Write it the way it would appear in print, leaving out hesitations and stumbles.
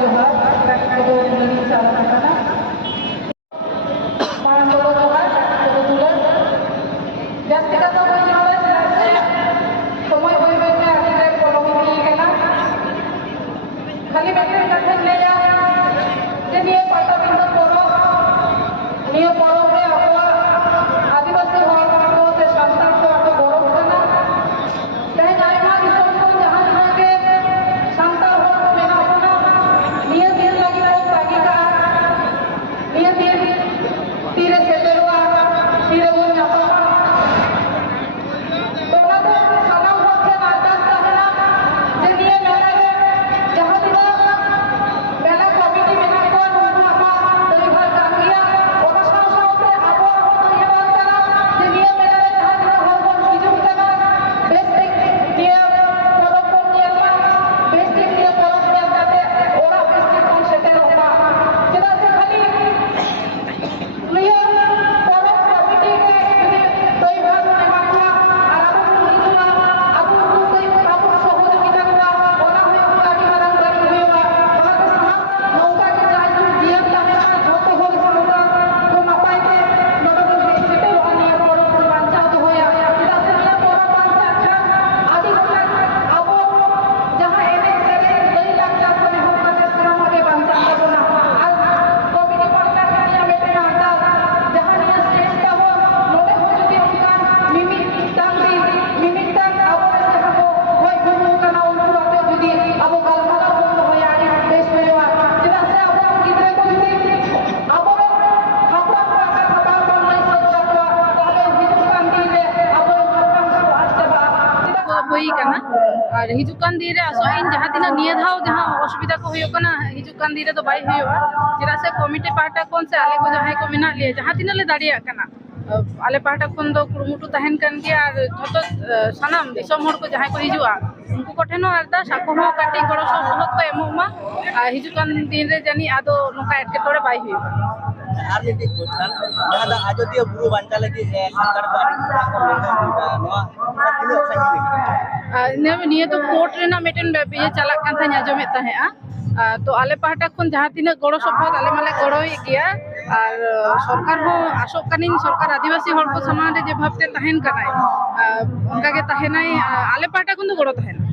जोहार को दो लगी चालना करना मारन को जोहार को दूर जास्ती का तो कोई जोहार से समय कोई में आखिर कोलोनी की है ना खाली बैठे बैठे ले जा जे निये पाटा बिंदु पोरो निये पोरो पे अपना आदिवासी हॉल को से शांता को आपको गौरव करना कहे जाए ना दिसों को जहां जहां के शांता हॉल में ना अपना निये दिन लगी वो ताकि का निये दिन तीरे से बेरुआ तीरे वो जाता तो ना तो सलाम हो के नाचता है ना जे निये मेला है जहां दिना मेला कमिटी में ना को उनको अपना परिवार काम किया और साथ साथ में आपो तो ये बात करा जे निये मेला है जहां दिना हो को हिजुम करना बेसिक निये परम को नियमा बेसिक निये परम नियम करते ओरा बेसिक कौन सेटल होगा जेदा से खाली निये परम कमिटी के कोई भाग में मांगना और आपको हिजुमा आपको कोई आपको सहयोगिता हुआ ओरा हुई गाड़ी मारन गाड़ी हुआ ओरा के समाज नौका के जाय जो जीवन ताहे जोतो हो समुदा को नापाय के नोडो के सेटल होनी परम को बांचा तो होया जेदा से निये परम बांचा अच्छा आदि आपो जहां एने सेरे लई लागला को हो का श्रम के बांचा को ना कमिटी पार्टनर निया बेटे नाटा जहां निया स्टेज का हो नोडे हो जदी उनका मिमिक तांगरी मिमिक तांग आपो जहां को होय गुरु kana उनको आते जदी आपो गलमाला को होया आदि देश में जेदा से आपो गिदरे को जदी आपो हापड़ा को खबर को नहीं सोचा को ताले हिजुकान दिन रे आपो हापड़ा को आज चबा हुई करना और हिजुकान दिन रे आसोइन जहां तिना निये धाव जहां असुविधा को होयो कना हिजुकान दिन रे तो बाई होयो जेदा से कमिटी पार्टा कोन से आले को जहां को मेना लिए जहां तिना ले दाड़िया कना आले पार्टा कोन दो कुरुमुटु तहन कन गया और जतो सनाम दिसम हर को जहां को हिजुआ उनको कोठेनो अरदास आको हो काटी गड़ो सहयोग को एमोमा हिजुकान दिन रे जानी आदो नोका एटकेटोरे बाई होयो আর মিটি কোথাল যাহা আজতীয় বুরু বাঞ্চা লাগি সরকার তো আদি को मेगा नोआ तिनो संगी लगी निये तो कोर्ट रेना मेटेन ये चला कान था आजमेत ताहेआ तो आले पाहटा खन जहां तिना गड़ो सपोर्ट आले माले गड़ोई गया और सरकार हो आशोक कानिन सरकार आदिवासी हर को समान रे जे भाबते तहन कनाय उनका के तहनाय आले पाहटा खन तो गड़ो तहन